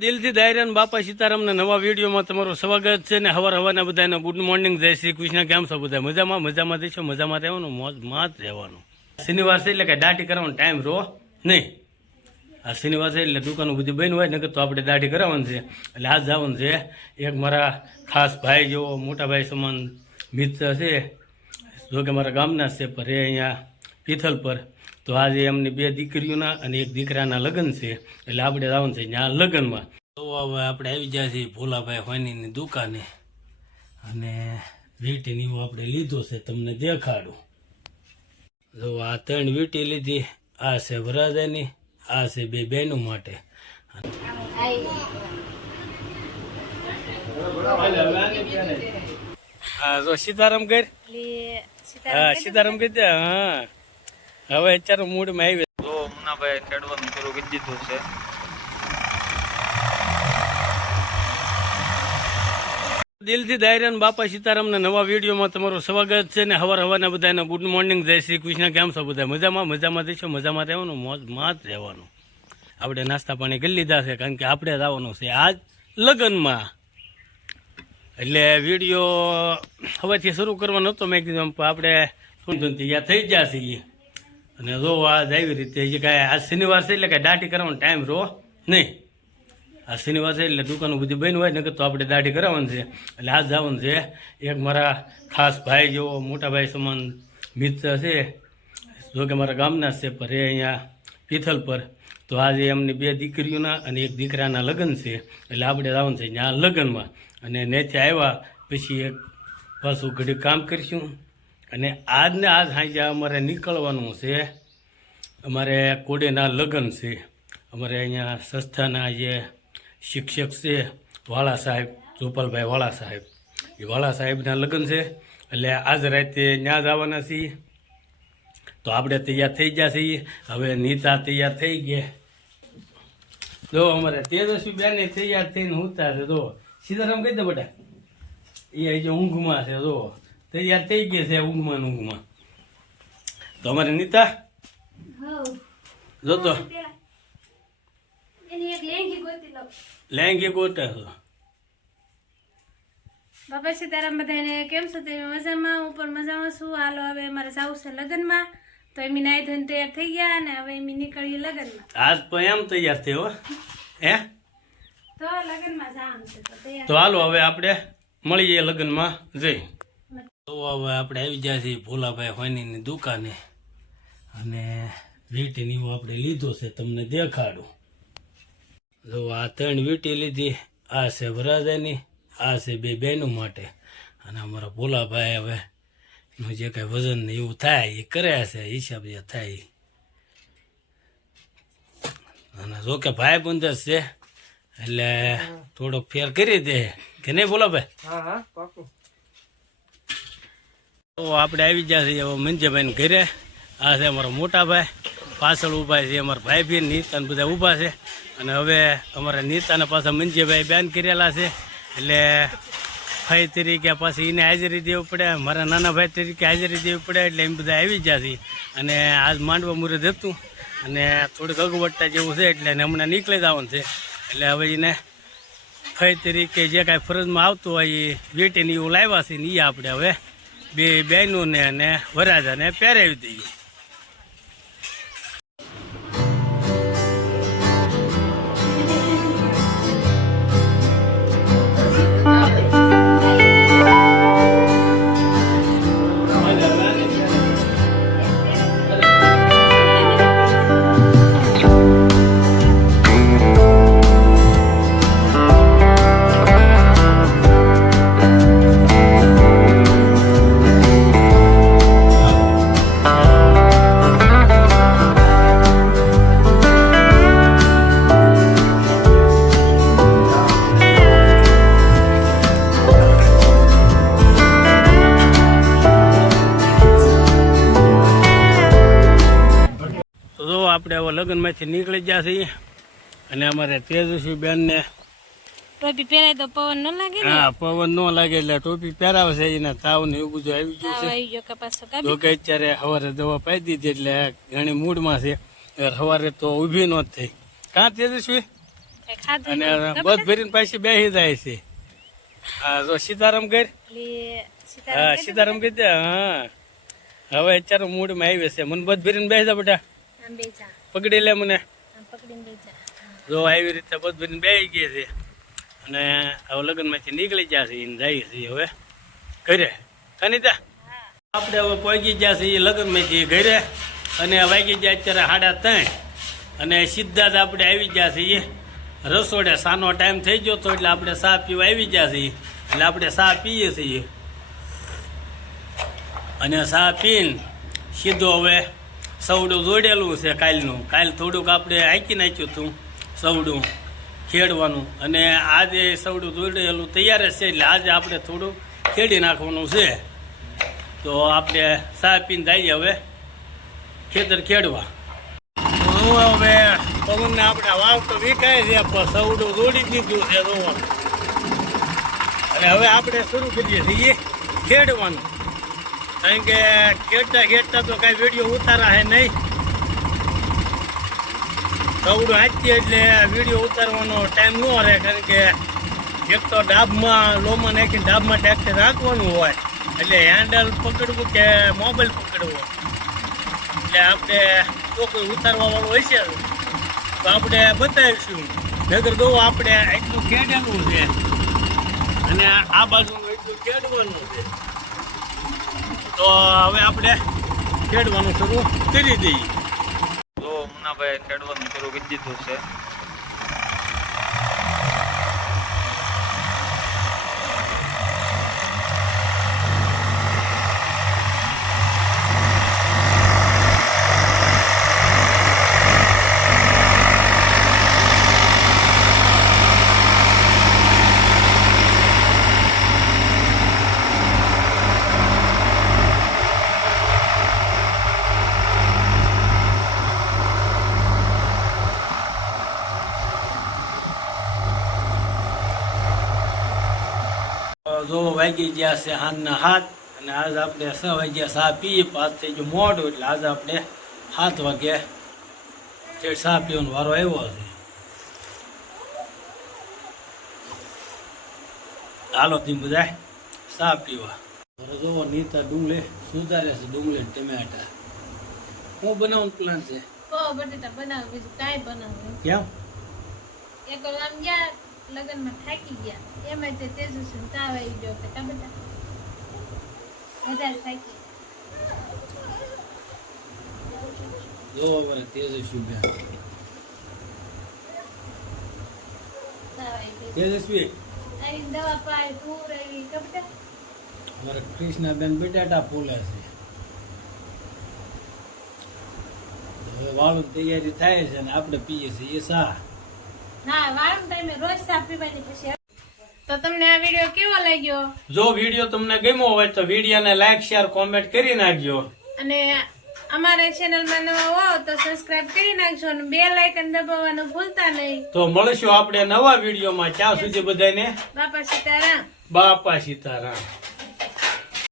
દિલથી દાયરાન બાપા સીતારામના નવા વિડીયોમાં તમારું સ્વાગત છે ને હવાર હવાના બધાને ગુડ મોર્નિંગ જય શ્રી કૃષ્ણ. કેમ છો બધા? મજામાં? મજામાં દેશો મજામાં રહેવાનું? મોજમાં જ રહેવાનું. શનિવાર છે એટલે કે દાઢી કરવાનો ટાઈમ રહો. નહીં. આ શનિવાર છે એટલે દુકાનો બધી બન હોય, નકર તો આપણે દાઢી કરાવવાનું છે. એટલે આ જવાનું છે એક મારા ખાસ ભાઈ જેવો મોટા ભાઈ સમાન મિત્ર છે. જો કે મારા ગામના છે, પર એ અહીંયા પિથલ પર. તો આજે એમની બે દીકરીઓના અને એક દીકરાના લગ્ન છે. એટલે આપણે જવાનું છે ત્યાં લગ્નમાં. તો હવે આપણે આવી ગયા છીએ ભોલાભાઈ હોનીની દુકાને. અને વીટીની એવું આપણે લીધો છે તમને દેખાડું. જો આ ત્રણ વીટી લીધી આ છે વરાજાની આ છે બે બહેનો માટે. હા જો સીતારામ કર હા સીતારામ કહી હા. હવે અત્યારે મૂડમાં આવી તો મુનાભાઈ ખેડવાનું શરૂ કરી દીધું છે. દિલથી દાયરાન બાપા સીતારામના નવા વિડીયોમાં તમારું સ્વાગત છે ને હવાર હવાના બધાને ગુડ મોર્નિંગ જય શ્રી કૃષ્ણ કેમ છો બધા? મજામાં? મજામાં દેશો મજામાં રહેવાનું? મોજમાં જ રહેવાનું. આપણે નાસ્તા પાણી કરી લીધા છે કારણ કે આપણે જવાનું છે આજ લગ્નમાં. એટલે વીડિયો હવેથી શરૂ કરવાનો હતો મેં કીધું આપણે યા થઈ ગયા છીએ. અને જો આજ આવી રીતે જે કાંઈ આજ શનિવાર છે એટલે કાંઈ દાઢી કરવાનો ટાઈમ રો નહીં. આ શનિવાર છે એટલે દુકાનો બધી બન્યું હોય, નકર તો આપણે દાઢી કરાવવાનું છે. એટલે આજ જવાનું છે એક મારા ખાસ ભાઈ જેવો મોટા ભાઈ સમાન મિત્ર છે, જો કે મારા ગામના છે પર એ અહીંયા પિથલ પર. તો આજે એમની બે દીકરીઓના અને એક દીકરાના લગ્ન છે. એટલે આપણે જવાનું છે ત્યાં લગ્નમાં. અને નેથી આવ્યા, પછી એક પાછું ઘડી કામ કરીશું. અને આજને આજ સાંજે અમારે નીકળવાનું છે. અમારે કોડેના લગ્ન છે. અમારે અહીંયા સંસ્થાના જે શિક્ષક છે વાળા સાહેબ ગોપાલભાઈ વાળા સાહેબ. એ વાળા સાહેબના લગ્ન છે. એટલે આજ રાતે ત્યાં જ આવવાના છીએ. તો આપણે તૈયાર થઈ ગયા છીએ. હવે નીતા તૈયાર થઈ ગયા. જો અમારે તેજસ્વી બેને તૈયાર થઈને હું છે જો. સીતારામ કહી દે બેટા. એ હજી ઊંઘમાં છે, જો. તૈયાર થઈ ગયા છે ઊંઘમાં ઊંઘમાં. તો અમારે નીતા જો તો. એની એક લેંગી ગોટે લો લેંગી ગોટા છો. બાપા સીતારામ બધાને કેમ છો? તમે મજામાં? હું પણ મજામાં છું. હાલો હવે અમારે જવું છે લગ્નમાં. તો એમની નાઈ ધોઈને તૈયાર થઈ ગયા અને હવે એમ નીકળીએ લગ્નમાં. આજ તો એમ તૈયાર થયો હો. હે? તો લગ્નમાં જવાનું છે તો હાલો હવે આપણે મળીએ લગ્નમાં જઈ. તો હવે આપણે આવી ગયા છીએ ભોલાભાઈ હોનીની દુકાને. અને વીટીની એવું આપણે લીધો છે, તમને દેખાડું. જો આ ત્રણ વીટી લીધી, આ છે વરાજાની આ છે બે બહેનો માટે. અને અમારા ભોલાભાઈ હવે નું જે કાંઈ વજન એવું થાય, એ કર્યા છે હિસાબ જે થાય અને જો કે ભાઈ બંધ છે, એટલે થોડોક ફેર કરી દે. કે નહીં બોલો ભાઈ તો આપણે આવી ગયા છીએ હવે ઘરે. આ છે અમારા મોટા ભાઈ. પાછળ ઊભા છે અમારા ભાઈ બહેન નીતા બધા ઊભા છે. અને હવે અમારા નીતાને પાછા મંજયભાઈ બેન કરેલા છે. એટલે ભાઈ તરીકે પાછી એને હાજરી દેવી પડે, મારા નાના ભાઈ તરીકે હાજરી દેવી પડે, એટલે એમ બધા આવી ગયા છે અને આજ માંડવા મુહૂર્ત હતું. અને થોડીક અગવડતા જેવું છે, એટલે એને હમણાં નીકળી જવાનું છે. એટલે હવે એને ફઈ તરીકે જે કાંઈ ફરજમાં આવતું હોય એ વેટીને એવું લાવ્યા છે ને એ આપણે હવે. બે બહેનોને અને વરાજાને પહેરાવી દઈએ. હવે લગ્નમાંથી નીકળી ગયા છીએ. અને અમારે તેજસ્વી બેનને ટોપી પહેરાય તો પવન ન લાગે હા પવન ન લાગે એટલે ટોપી પહેરાવે છે એના તાવ ને એવું બધું આવી ગયું છે. જો કે અત્યારે સવારે દવા પાઈ દીધી એટલે ઘણી મૂડમાં છે. સવારે તો ઊભી ન થઈ. કાં તેજસ્વી? અને. બધ ભરીને પાછી બેસી જાય છે. હા જો સીતારામ કર હા સીતારામ કહી હા. હવે અત્યારે મૂડમાં આવી છે. મને બધ ભરીને બેસી જા બેટા. પકડી લે મને. જો. આવી રીતે બધું બેસી ગઈ છે. અને હવે લગ્નમાંથી નીકળી ગયા છે જાય છે હવે. ઘરે. કનિતા આપણે હવે પહોંચી ગયા છીએ લગ્નમાંથી ઘરે. અને વાગી ગયા અત્યારે સાડા ત્રણ. અને સીધા જ આપણે આવી ગયા છીએ રસોડે. સાનો ટાઈમ થઈ ગયો તો એટલે આપણે સા પીવા આવી ગયા છીએ એટલે આપણે સાહ પીએ છીએ. અને સા પીને સીધો હવે સવડું જોડેલું છે કાલનું. કાલ થોડુંક આપણે હાંકી નાખ્યું હતું સવડું ખેડવાનું. અને આજે સવડું જોડેલું તૈયાર છે, એટલે આજે આપણે થોડું ખેડી નાખવાનું છે. તો આપણે ચા પીને જઈએ હવે ખેતર ખેડવા. હું હવે પવનને આપણે વાવ તો વિખાય છે, પણ સવડું દોડી દીધું છે જોવાનું. અને હવે આપણે શરૂ કરીએ છીએ ખેડવાનું. કારણ કે ખેડતા ખેડતા તો કાંઈ વીડિયો ઉતારા હે નહીં. દવડું હાચીએ એટલે વીડિયો ઉતારવાનો ટાઈમ ન રહે, કારણ કે એક તો ડાબમાં, લોમાં નાખીને ડાબમાં ટ્રેક્ટર રાખવાનું હોય. એટલે હેન્ડલ પકડવું કે મોબાઈલ પકડવો? એટલે આપણે તો કોઈ ઉતારવા વાળું હોય છે તો આપણે બતાવીશું. નગર દો આપણે એટલું ખેડેલું છે. અને આ બાજુનું એટલું ખેડવાનું છે. તો હવે આપણે ખેડવાનું શરૂ કરી દઈએ. તો મુનાભાઈ ખેડવાનું શરૂ કરી દીધું છે. જો વાગી ગયા છે હાથના હાથ અને આજ આપણે છ વાગ્યા સા પીએ પાસ થઈ ગયું મોડું એટલે આજે આપણે સાત વાગે જે સા પીવાનો વારો આવ્યો છે. હાલો થી બધા સા પીવા. જોવો નીતા ડુંગળે સુધારે છે ડુંગળે ટમેટા. હું બનાવું પ્લાન છે? બટેટા બનાવ બીજું કાંઈ બનાવ. કેમ? એક આમ ગયા લગ્નમાં થાકી ગયા. એમાં તે તેજસ્વી તાવ આવી ગયો તો કા બેટા વધારે થાકી જો મને તેજસ્વી ગયો. તેજસ્વી. આવીને દવા પાય પૂર આવી કા બેટા કૃષ્ણાબેન બટાટા ફૂલે છે. હવે વાળું તૈયારી થાય છે અને આપણે પીએ છીએ એ સા હા વાળમ ટાઈમે રોજ સાફ પીવાની પછી તો તમને આ વીડિયો કેવો લાગ્યો? જો વીડિયો તમને ગમ્યો હોય તો વિડીયોને લાઈક શેર કોમેન્ટ કરી નાખજો. અને અમારા ચેનલમાં નવા હોવ તો સબસ્ક્રાઇબ કરી નાખજો અને બે લાઇકન દબાવવાનું ભૂલતા નહીં. તો મળશું આપણે નવા વિડીયોમાં. ત્યાં સુધી બધાને બાપા સીતારામ. બાપા સીતારામ.